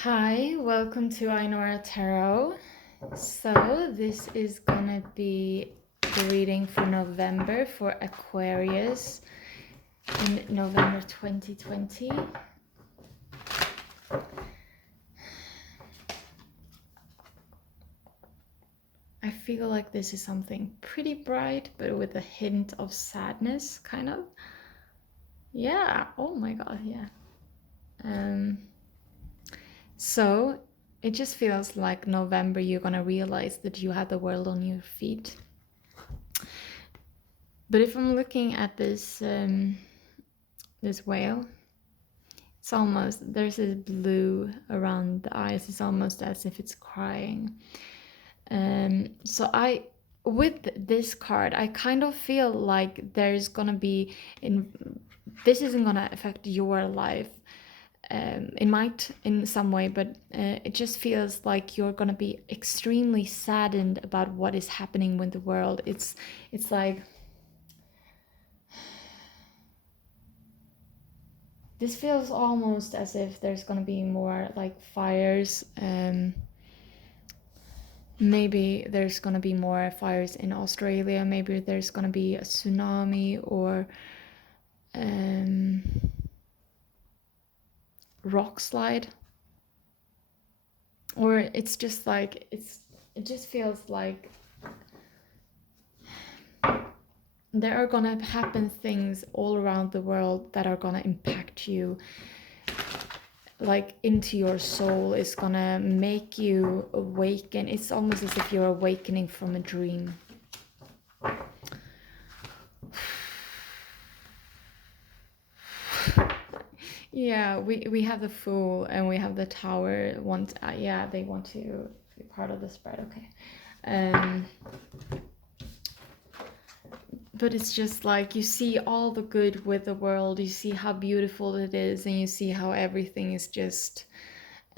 Hi, welcome to Aenora Tarot. So, this is gonna be the reading for November for Aquarius in November 2020. I feel like this is something pretty bright, but with a hint of sadness, kind of. Yeah, oh my god, yeah. So it just feels like November you're gonna realize that you have the world on your feet. But if I'm looking at this this whale, it's almost, there's this blue around the eyes. It's almost as if it's crying. So with this card, I kind of feel like there's gonna be this isn't gonna affect your life. It might in some way, but it just feels like you're gonna be extremely saddened about what is happening with the world. It's like this feels almost as if there's gonna be more like fires. Maybe there's gonna be more fires in Australia. Maybe there's gonna be a tsunami or rock slide. Or it's just like it just feels like there are gonna happen things all around the world that are gonna impact you, like into your soul. Is gonna make you awaken. It's almost as if you're awakening from a dream. Yeah, we have the Fool and we have the Tower. Yeah, they want to be part of the spread. Okay. But it's just like you see all the good with the world, you see how beautiful it is, and you see how everything is just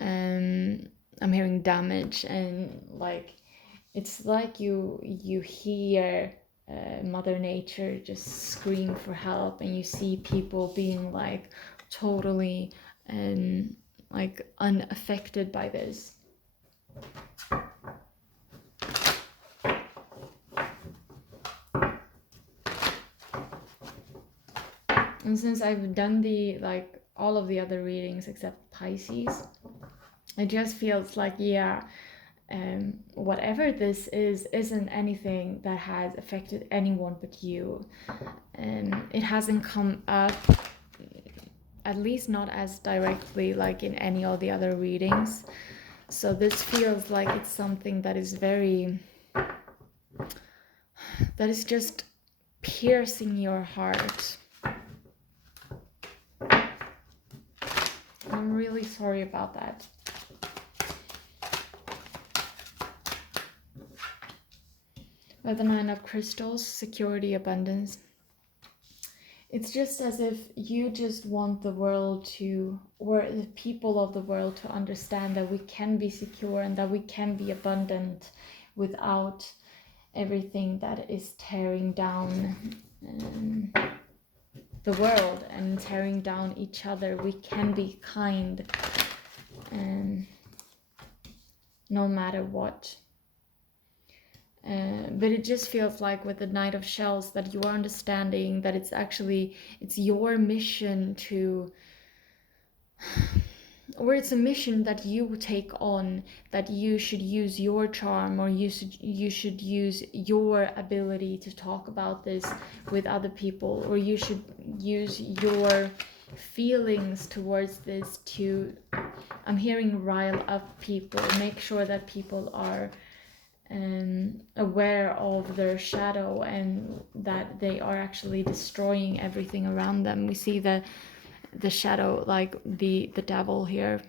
I'm hearing damage, and like it's like you hear Mother Nature just scream for help, and you see people being like totally like unaffected by this. And since I've done all of the other readings except Pisces, it just feels like, yeah, whatever this isn't anything that has affected anyone but you. It hasn't come up, at least not as directly like in any of the other readings. So this feels like it's something that is that is just piercing your heart. I'm really sorry about that. With the Nine of Crystals, security, abundance. It's just as if you just want the world to, or the people of the world to understand that we can be secure and that we can be abundant without everything that is tearing down the world and tearing down each other. We can be kind no matter what. But it just feels like with the Knight of Shells that you are understanding that it's your mission to, or it's a mission that you take on, that you should use your charm, or you should use your ability to talk about this with other people, or you should use your feelings towards this to, I'm hearing, rile up people, make sure that people are aware of their shadow and that they are actually destroying everything around them. We see the shadow, like the devil here,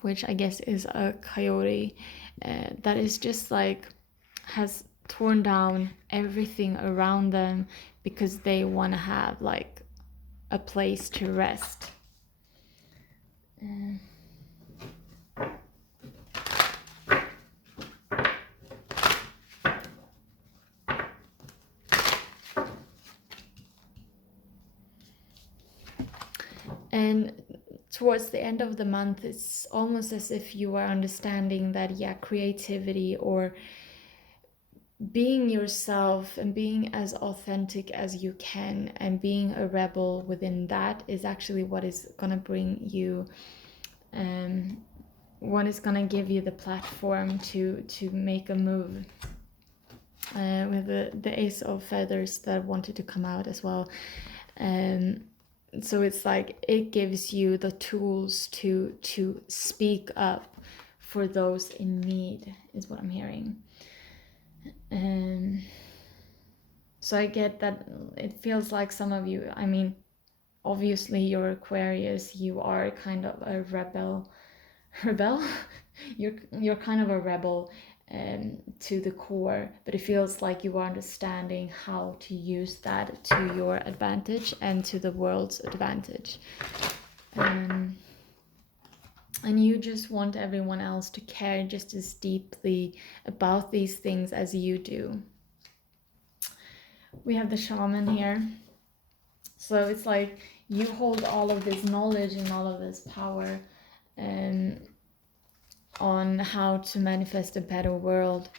which I guess is a coyote, that is just like has torn down everything around them because they want to have like a place to rest. And towards the end of the month, it's almost as if you are understanding that, yeah, creativity or being yourself and being as authentic as you can and being a rebel within that is actually what is going to bring you, what is going to give you the platform to make a move. With the Ace of Feathers that wanted to come out as well. So it's like it gives you the tools to speak up for those in need, is what I'm hearing. So I get that it feels like some of you, I mean, obviously you're Aquarius, you are kind of a rebel. You're kind of a rebel to the core, but it feels like you are understanding how to use that to your advantage and to the world's advantage. And you just want everyone else to care just as deeply about these things as you do. We have the shaman here. So it's like you hold all of this knowledge and all of this power on how to manifest a better world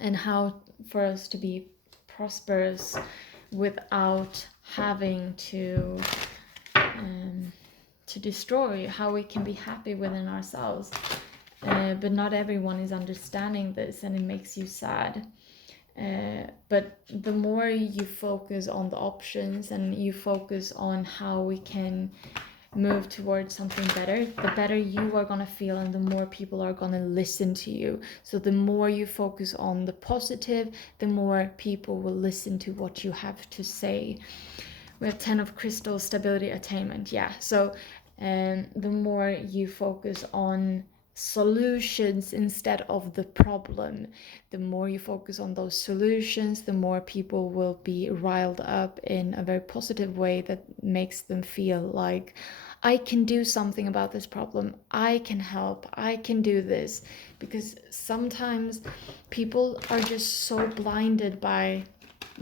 and how for us to be prosperous without having to destroy, how we can be happy within ourselves. But not everyone is understanding this, and it makes you sad. But the more you focus on the options and you focus on how we can move towards something better, the better you are going to feel and the more people are going to listen to you. So the more you focus on the positive, the more people will listen to what you have to say. We have 10 of Crystals, stability, attainment. Yeah, so the more you focus on solutions instead of the problem, the more you focus on those solutions, the more people will be riled up in a very positive way that makes them feel like, I can do something about this problem, I can help, I can do this. Because sometimes people are just so blinded by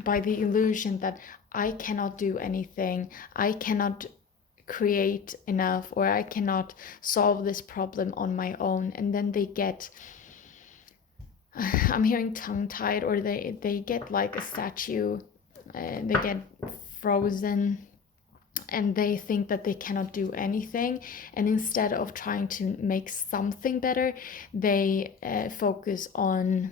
the illusion that I cannot do anything, I cannot create enough, or I cannot solve this problem on my own. And then they get, I'm hearing tongue-tied, or they get like a statue, they get frozen, and they think that they cannot do anything. And instead of trying to make something better, they focus on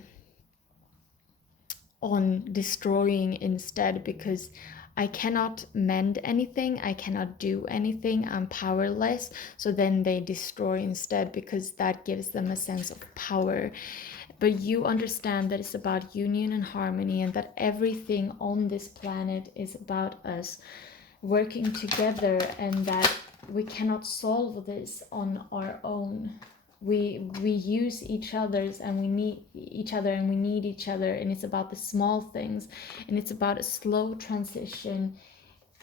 destroying instead, because I cannot mend anything, I cannot do anything, I'm powerless. So then they destroy instead, because that gives them a sense of power. But you understand that it's about union and harmony, and that everything on this planet is about us working together, and that we cannot solve this on our own. We use each other's, and we need each other, and we need each other, and it's about the small things, and it's about a slow transition,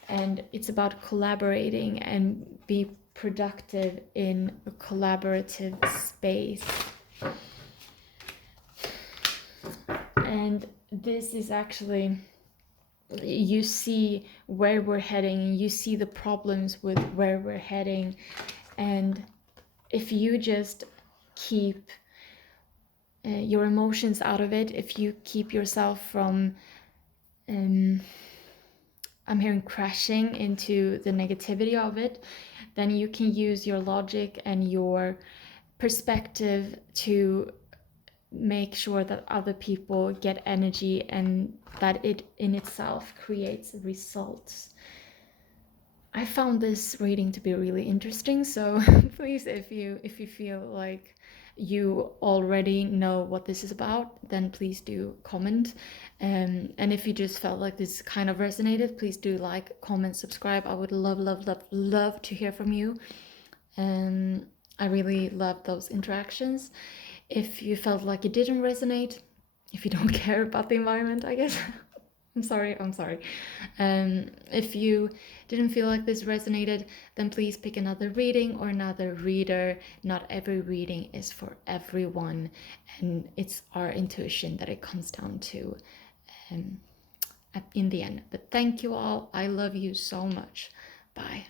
and it's about collaborating and be productive in a collaborative space. And this is actually, you see where we're heading, you see the problems with where we're heading, and if you just keep your emotions out of it, if you keep yourself from, I'm hearing crashing into the negativity of it, then you can use your logic and your perspective to make sure that other people get energy, and that it in itself creates results. I found this reading to be really interesting, so please, if you feel like you already know what this is about, then please do comment. And if you just felt like this kind of resonated, please do like, comment, subscribe. I would love to hear from you. I really love those interactions. If you felt like it didn't resonate, if you don't care about the environment, I guess, I'm sorry. If you didn't feel like this resonated, then please pick another reading or another reader. Not every reading is for everyone, and it's our intuition that it comes down to in the end. But thank you all. I love you so much. Bye.